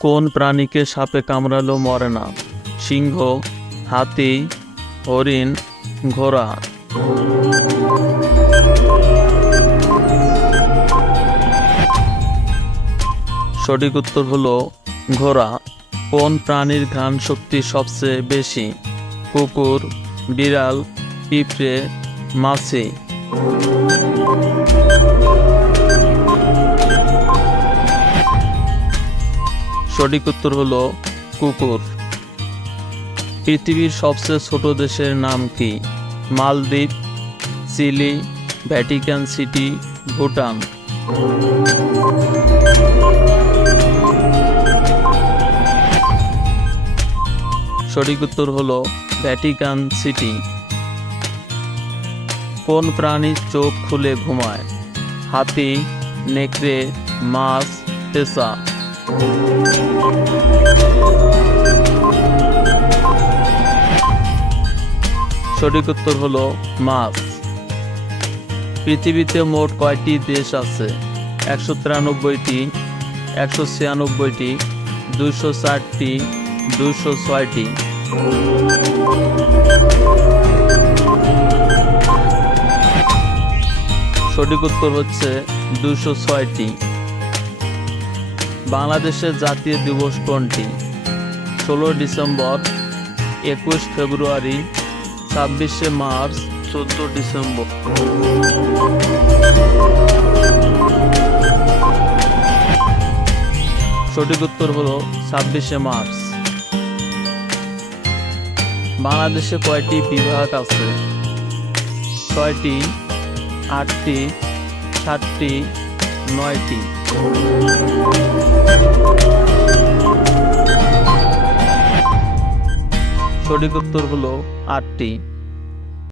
কোন প্রাণীকে সাপে কামড়ালেও মরে না? সিংহ, হাতি, হরিণ, ঘোড়া। সঠিক উত্তর হলো ঘোড়া। কোন প্রাণীর ঘ্রাণ শক্তি সবচেয়ে বেশি? কুকুর, বিড়াল, পিঁপড়ে, মাছি। সঠিক উত্তর হলো কুকুর। পৃথিবীর সবচেয়ে ছোট দেশের নাম কি? মালদ্বীপ, চিলি, ভ্যাটিকান সিটি, ভুটান। সঠিক উত্তর হলো ভ্যাটিকান সিটি। কোন প্রাণীর চোখ খুলে ঘুমায়? হাতি, নেকড়ে, মাছ, পেঁচা। সঠিক উত্তর হলো মাছ। পৃথিবীতে মোট কয়টি দেশ আছে? 193টি, 196টি, 204টি, 206টি। সঠিক উত্তর হচ্ছে 206টি। বাংলাদেশের জাতীয় দিবস কোনটি? 16 ডিসেম্বর, 21 ফেব্রুয়ারি, 26শে মার্চ, 14 ডিসেম্বর। সঠিক উত্তর হলো 26শে মার্চ। বাংলাদেশে কয়টি বিভাগ আছে? 6টি, 8টি, 7টি, 9টি। সঠিক উত্তর হলো 8টি।